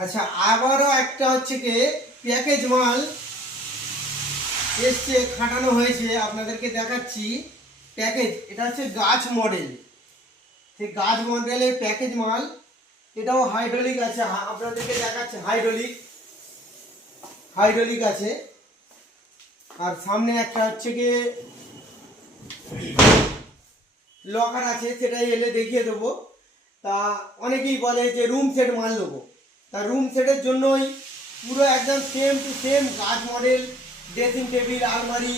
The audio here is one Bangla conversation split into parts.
আচ্ছা, আবারও একটা হচ্ছে কি প্যাকেজ মাল এসছে, খাটানো হয়েছে, আপনাদেরকে দেখাচ্ছি। প্যাকেজ, এটা হচ্ছে গাছ মডেল। সেই গাছ মডেলের প্যাকেজ মাল, এটাও হাইড্রোলিক আছে। আপনাদেরকে দেখাচ্ছে হাইড্রোলিক, হাইড্রোলিক আছে। আর সামনে একটা হচ্ছে কি লকার আছে, সেটাই এলে দেখিয়ে দেবো। তা অনেকেই বলে যে রুম সেট মাল নেবো, তা রুম সেটের জন্যই পুরো একদম সেম টু সেম গাছ মডেল, ড্রেসিং টেবিল, আলমারি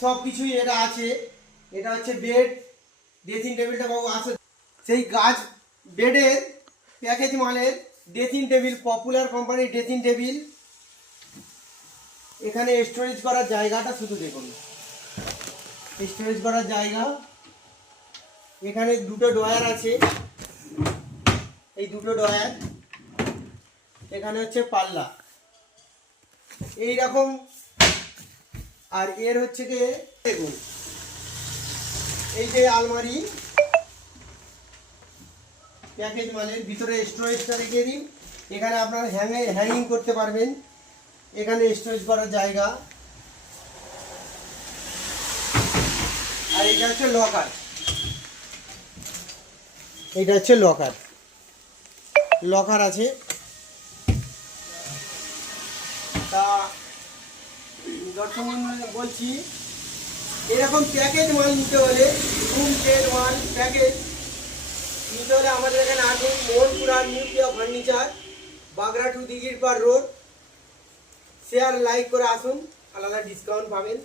সব কিছুই এটা আছে। এটা হচ্ছে বেড, ড্রেসিং টেবিলটা বাবু আছে সেই গাছ বেডের প্যাকেজ মালের ড্রেসিং টেবিল, পপুলার কোম্পানির ড্রেসিং টেবিল। এখানে স্টোরেজ করার জায়গাটা শুধু দেখুন, স্টোরেজ করার জায়গা। এখানে দুটো ড্রয়ার আছে, এই দুটো ড্রয়ার। এখানে হচ্ছে পাল্লা এই রকম। আর এর হচ্ছে কি দেখুন, এই যে আলমারি প্যাকেজ মালের ভিতরে স্টোরেজটা রেখে দিন। এখানে আপনার হ্যাঙ্গিং করতে পারবেন। এখানে স্টোরেজ করার জায়গা। আর এটা হচ্ছে লকার, এটা হচ্ছে লকার, লকার আছে। তা দর্শক বলছি, এরকম প্যাকেজ মাল নিতে হলে, রুম সেট মাল প্যাকেজ নিতে হলে আমাদের এখানে আসুন। মোহনপুরা নিউক্লিয়ার ফার্নিচার, বাগড়া টু দিঘির পাড় রোড। শেয়ার লাইক করে আসুন, আলাদা ডিসকাউন্ট পাবেন।